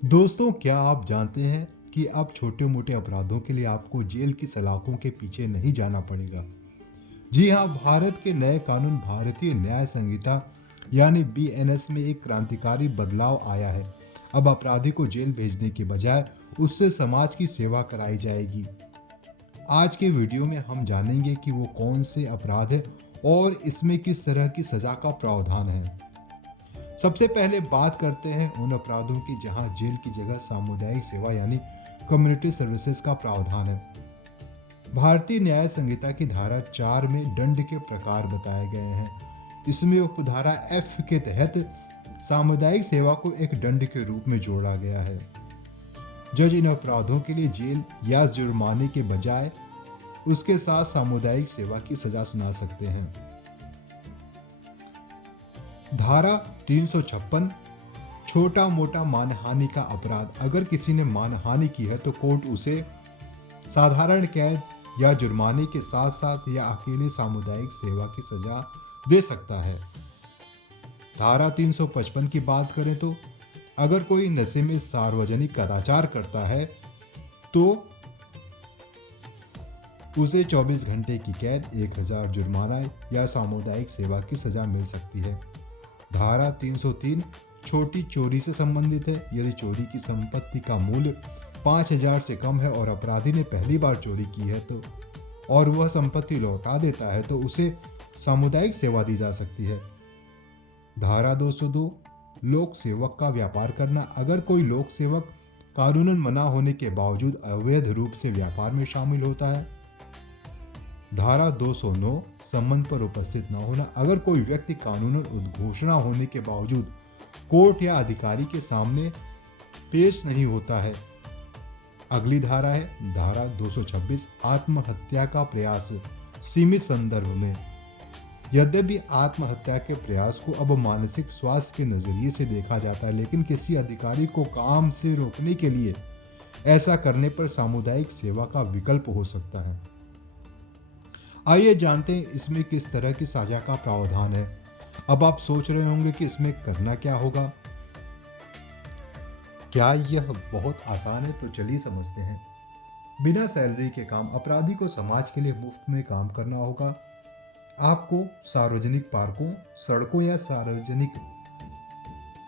दोस्तों, क्या आप जानते हैं कि अब छोटे मोटे अपराधों के लिए आपको जेल की सलाखों के पीछे नहीं जाना पड़ेगा। जी हाँ, भारत के नए कानून भारतीय न्याय संहिता यानी बीएनएस में एक क्रांतिकारी बदलाव आया है। अब अपराधी को जेल भेजने के बजाय उससे समाज की सेवा कराई जाएगी। आज के वीडियो में हम जानेंगे कि वो कौन से अपराध है और इसमें किस तरह की सजा का प्रावधान है। सबसे पहले बात करते हैं उन अपराधों की जहां जेल की जगह सामुदायिक सेवा यानी कम्युनिटी सर्विसेज का प्रावधान है। भारतीय न्याय संहिता की धारा 4 में दंड के प्रकार बताए गए हैं। इसमें उपधारा एफ के तहत सामुदायिक सेवा को एक दंड के रूप में जोड़ा गया है। जज इन अपराधों के लिए जेल या जुर्माने के बजाय उसके साथ सामुदायिक सेवा की सजा सुना सकते हैं। धारा 356 छोटा मोटा मानहानि का अपराध। अगर किसी ने मानहानि की है तो कोर्ट उसे साधारण कैद या जुर्माने के साथ साथ या अकेले सामुदायिक सेवा की सजा दे सकता है। धारा 355 की बात करें तो अगर कोई नशे में सार्वजनिक कदाचार करता है तो उसे 24 घंटे की कैद, 1000 जुर्माना या सामुदायिक सेवा की सजा मिल सकती है। धारा 303 छोटी चोरी से संबंधित है। यदि चोरी की संपत्ति का मूल्य 5000 से कम है और अपराधी ने पहली बार चोरी की है तो और वह संपत्ति लौटा देता है तो उसे सामुदायिक सेवा दी जा सकती है। धारा 202 लोक सेवक का व्यापार करना। अगर कोई लोक सेवक कानूनन मना होने के बावजूद अवैध रूप से व्यापार में शामिल होता है। धारा 209 सम्मन पर उपस्थित न होना। अगर कोई व्यक्ति कानूनन उद्घोषणा होने के बावजूद कोर्ट या अधिकारी के सामने पेश नहीं होता है। अगली धारा है धारा 226 आत्महत्या का प्रयास। सीमित संदर्भ में यद्यपि आत्महत्या के प्रयास को अब मानसिक स्वास्थ्य के नजरिए से देखा जाता है, लेकिन किसी अधिकारी को काम से रोकने के लिए ऐसा करने पर सामुदायिक सेवा का विकल्प हो सकता है। आइए जानते हैं इसमें किस तरह की सजा का प्रावधान है। अब आप सोच रहे होंगे कि इसमें करना क्या होगा। क्या यह बहुत आसान है? तो चलिए समझते हैं। बिना सैलरी के काम। अपराधी को समाज के लिए मुफ्त में काम करना होगा। आपको सार्वजनिक पार्कों, सड़कों या सार्वजनिक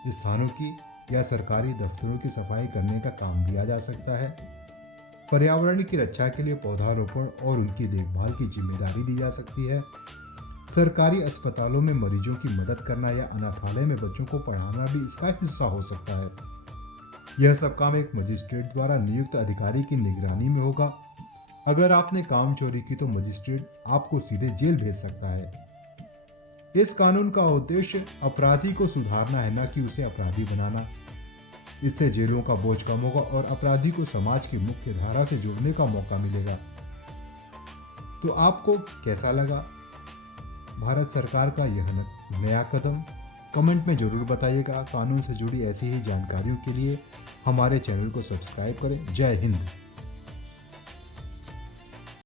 स्थानों की या सरकारी दफ्तरों की सफाई करने का काम दिया जा सकता है। पर्यावरण की रक्षा के लिए पौधारोपण और उनकी देखभाल की जिम्मेदारी दी जा सकती है। सरकारी अस्पतालों में मरीजों की मदद करना या अनाथालय में बच्चों को पढ़ाना भी इसका हिस्सा हो सकता है। यह सब काम एक मजिस्ट्रेट द्वारा नियुक्त अधिकारी की निगरानी में होगा। अगर आपने काम चोरी की तो मजिस्ट्रेट आपको सीधे जेल भेज सकता है। इस कानून का उद्देश्य अपराधी को सुधारना है, न कि उसे अपराधी बनाना। इससे जेलों का बोझ कम होगा और अपराधी को समाज की मुख्य धारा से जुड़ने का मौका मिलेगा। तो आपको कैसा लगा भारत सरकार का यह नया कदम? कमेंट में जरूर बताइएगा। कानून से जुड़ी ऐसी ही जानकारियों के लिए हमारे चैनल को सब्सक्राइब करें। जय हिंद।